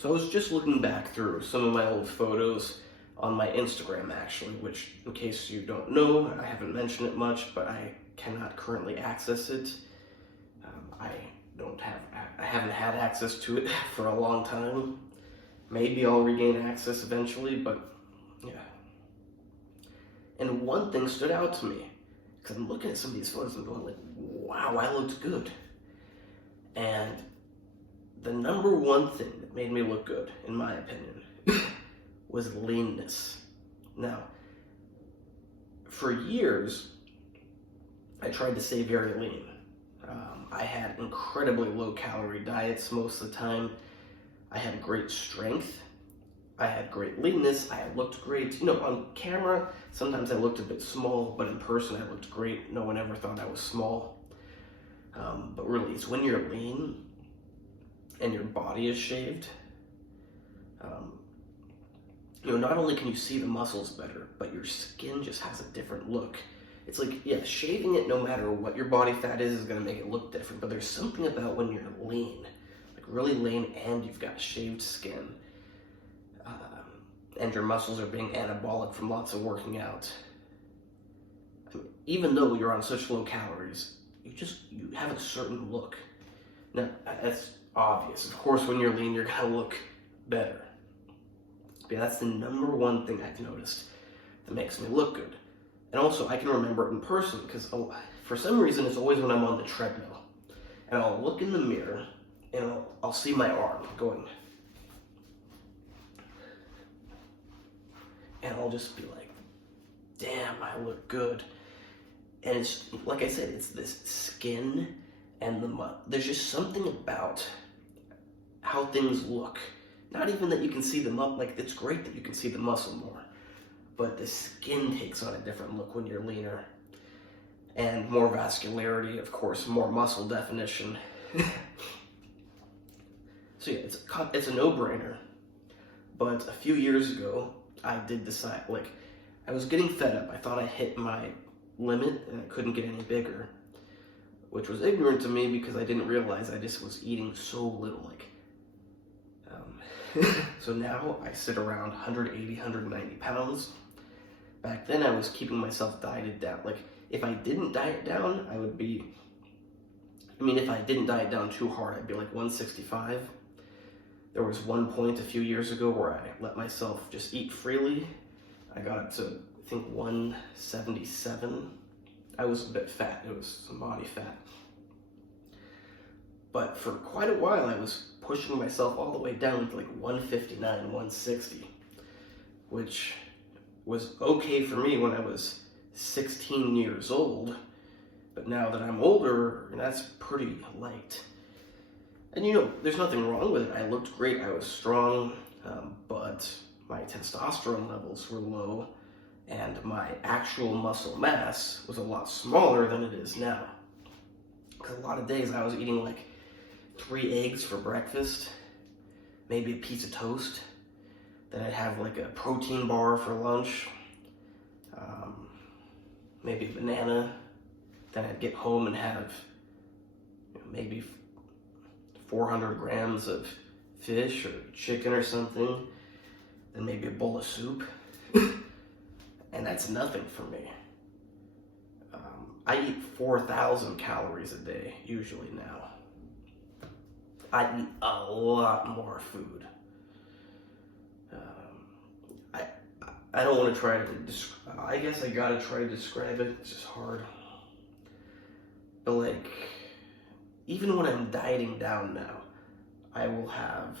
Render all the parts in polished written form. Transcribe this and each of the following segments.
So I was just looking back through some of my old photos on my Instagram actually, which in case you don't know, I haven't mentioned it much, but I cannot currently access it. I haven't had access to it for a long time. Maybe I'll regain access eventually, but yeah. And one thing stood out to me, because I'm looking at some of these photos and going like, wow, I looked good. And the number one thing that made me look good, in my opinion, was leanness. Now, for years, I tried to stay very lean. I had incredibly low calorie diets most of the time. I had great strength. I had great leanness. I looked great. You know, on camera, sometimes I looked a bit small, but in person I looked great. No one ever thought I was small. But really, it's when you're lean and your body is shaved, you know, not only can you see the muscles better, but your skin just has a different look. It's like, yeah, shaving it, no matter what your body fat is gonna make it look different, but there's something about when you're lean, like really lean and you've got shaved skin, and your muscles are being anabolic from lots of working out. I mean, even though you're on such low calories, you have a certain look. Now, that's obvious. Of course, when you're lean, you're gonna look better. But yeah, that's the number one thing I've noticed that makes me look good. And also, I can remember it in person, because for some reason, it's always when I'm on the treadmill. And I'll look in the mirror, and I'll see my arm going. And I'll just be like, damn, I look good. And it's, like I said, it's this skin and there's just something about how things look. Not even that you can see the like it's great that you can see the muscle more, but the skin takes on a different look when you're leaner. And more vascularity, of course, more muscle definition. So yeah, it's a no-brainer. But a few years ago, I did decide, like, I was getting fed up. I thought I hit my limit and I couldn't get any bigger, which was ignorant to me because I didn't realize I just was eating so little. So now I sit around 180, 190 pounds. Back then I was keeping myself dieted down. Like, if I didn't diet down, if I didn't diet down too hard, I'd be like 165. There was one point a few years ago where I let myself just eat freely. I got up to, I think, 177. I was a bit fat. It was some body fat. But for quite a while, I was pushing myself all the way down to like 159, 160, which was okay for me when I was 16 years old. But now that I'm older, that's pretty light. And you know, there's nothing wrong with it. I looked great. I was strong, but my testosterone levels were low, and my actual muscle mass was a lot smaller than it is now. Because a lot of days I was eating like 3 eggs for breakfast, maybe a piece of toast, then I'd have like a protein bar for lunch, maybe a banana, then I'd get home and have maybe 400 grams of fish or chicken or something, then maybe a bowl of soup, and that's nothing for me. I eat 4,000 calories a day, usually now. I eat a lot more food. I don't want to try to I guess I gotta try to describe it. It's just hard. But like, even when I'm dieting down now, I will have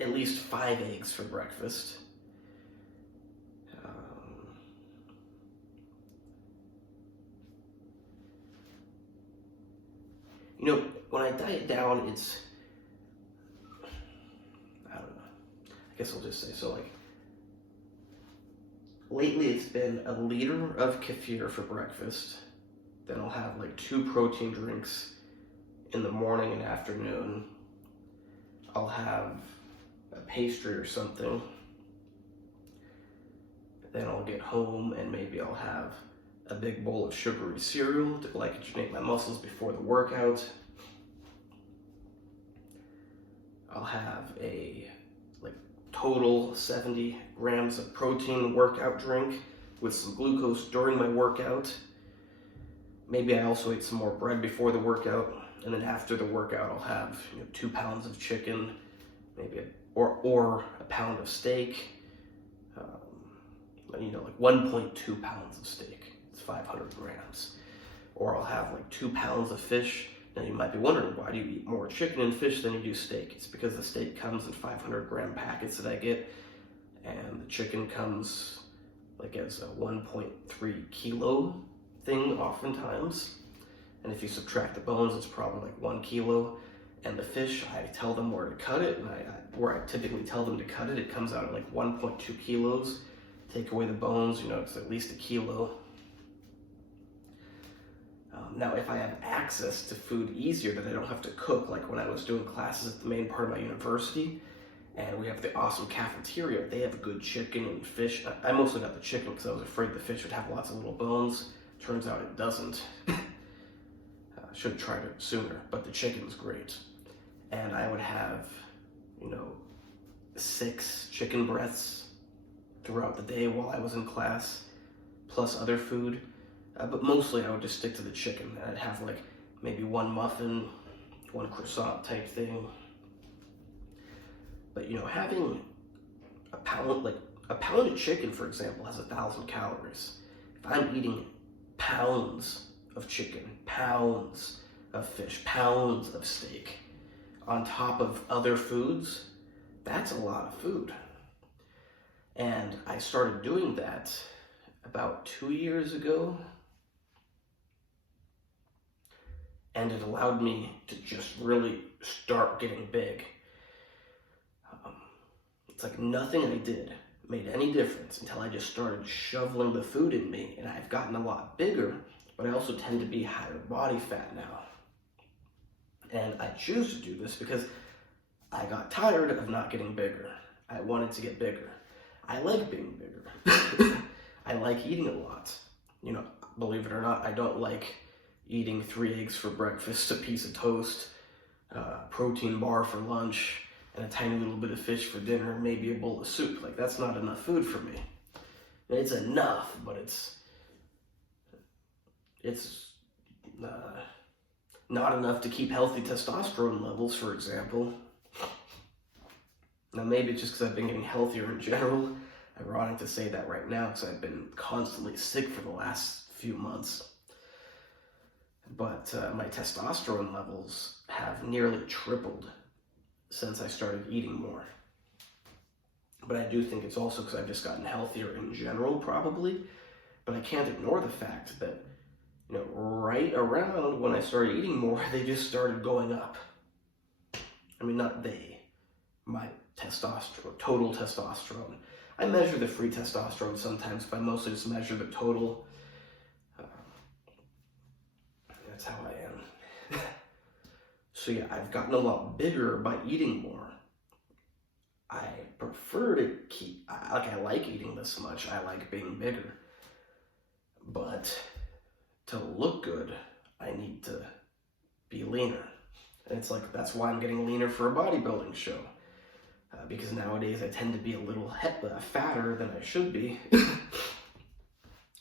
at least 5 eggs for breakfast. You know, when I diet down, I don't know. I guess I'll just say, so like, lately it's been a liter of kefir for breakfast. Then I'll have like 2 protein drinks in the morning and afternoon. I'll have a pastry or something. Then I'll get home and maybe I'll have a big bowl of sugary cereal to glycogenate my muscles before the workout. I'll have a like total 70 grams of protein workout drink with some glucose during my workout. Maybe I also ate some more bread before the workout, and then after the workout I'll have 2 pounds of chicken, maybe or a pound of steak. Like 1.2 pounds of steak. It's 500 grams. Or I'll have like 2 pounds of fish. Now you might be wondering, why do you eat more chicken and fish than you do steak? It's because the steak comes in 500 gram packets that I get, and the chicken comes like as a 1.3 kilo thing oftentimes. And if you subtract the bones, it's probably like 1 kilo. And the fish, I tell them where to cut it, and where I typically tell them to cut it, it comes out at like 1.2 kilos. Take away the bones, it's at least a kilo. Now, if I have access to food easier that I don't have to cook, like when I was doing classes at the main part of my university, and we have the awesome cafeteria, they have good chicken and fish. I mostly got the chicken because I was afraid the fish would have lots of little bones. Turns out it doesn't. Should have tried it sooner, but the chicken's great. And I would have, 6 chicken breasts throughout the day while I was in class, plus other food. But mostly I would just stick to the chicken. I'd have like maybe 1 muffin, 1 croissant type thing. But having a pound of chicken, for example, has 1,000 calories. If I'm eating pounds of chicken, pounds of fish, pounds of steak on top of other foods, that's a lot of food. And I started doing that about 2 years ago, and it allowed me to just really start getting big. It's like nothing I did made any difference until I just started shoveling the food in me, and I've gotten a lot bigger, but I also tend to be higher body fat now. And I choose to do this because I got tired of not getting bigger. I wanted to get bigger. I like being bigger. I like eating a lot. Believe it or not, I don't like eating 3 eggs for breakfast, a piece of toast, protein bar for lunch, and a tiny little bit of fish for dinner, maybe a bowl of soup. Like, that's not enough food for me. And it's enough, but it's not enough to keep healthy testosterone levels, for example. Now, maybe it's just because I've been getting healthier in general. Ironic to say that right now, because I've been constantly sick for the last few months. But my testosterone levels have nearly tripled since I started eating more. But I do think it's also because I've just gotten healthier in general, probably. But I can't ignore the fact that, right around when I started eating more, they just started going up. I mean, not they, my testosterone, total testosterone. I measure the free testosterone sometimes, but I mostly just measure the total. That's how I am. So yeah, I've gotten a lot bigger by eating more. I prefer to I like eating this much. I like being bigger. But to look good, I need to be leaner. And it's like, that's why I'm getting leaner for a bodybuilding show. Because nowadays I tend to be a little fatter than I should be.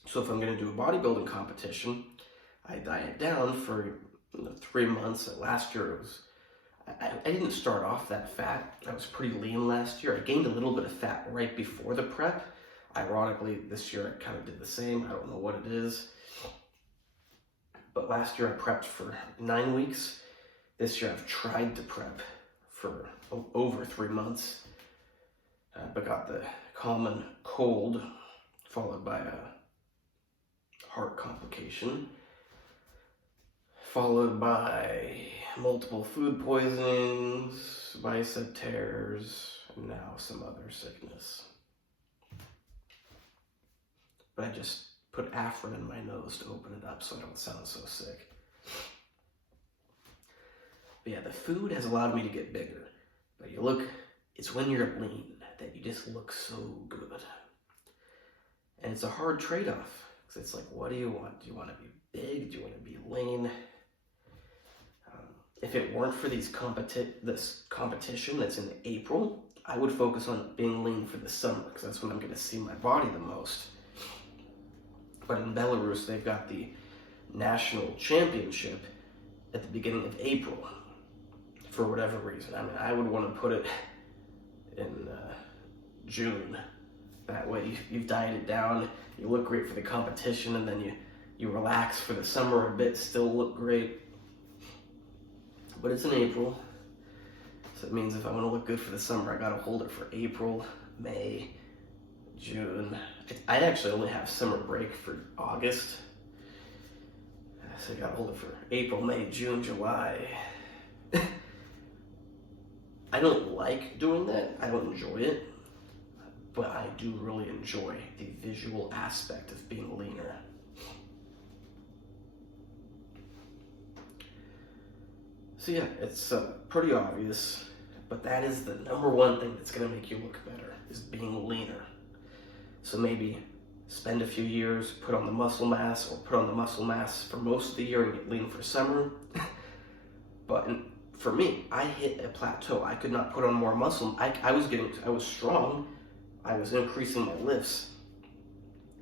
So if I'm going to do a bodybuilding competition, I diet down for 3 months. Last year I didn't start off that fat. I was pretty lean last year. I gained a little bit of fat right before the prep. Ironically, this year I kind of did the same. I don't know what it is. But last year I prepped for 9 weeks. This year I've tried to prep for over 3 months. But got the common cold followed by a heart complication, followed by multiple food poisonings, bicep tears, and now some other sickness. But I just put Afrin in my nose to open it up so I don't sound so sick. But yeah, the food has allowed me to get bigger. But it's when you're lean that you just look so good. And it's a hard trade-off. Because it's like, what do you want? Do you want to be big? Do you want to be lean? if it weren't for this competition that's in April, I would focus on being lean for the summer, because that's when I'm going to see my body the most. But in Belarus, they've got the national championship at the beginning of April, for whatever reason. I mean, I would want to put it in June. That way you've dieted down, you look great for the competition, and then you relax for the summer a bit, still look great. But it's in April, so it means if I want to look good for the summer, I gotta hold it for April, May, June. I actually only have summer break for August, so I gotta hold it for April, May, June, July. I don't like doing that, I don't enjoy it, but I do really enjoy the visual aspect of being leaner. So yeah, it's pretty obvious, but that is the number one thing that's going to make you look better, is being leaner. So maybe spend a few years, put on the muscle mass, or put on the muscle mass for most of the year and get lean for summer. But for me, I hit a plateau. I could not put on more muscle. I was strong, I was increasing my lifts,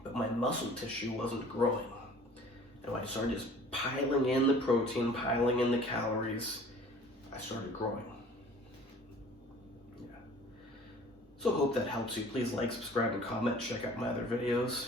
but my muscle tissue wasn't growing. And when I started just piling in the protein, piling in the calories, I started growing. Yeah. So hope that helps you. Please like, subscribe, and comment. Check out my other videos.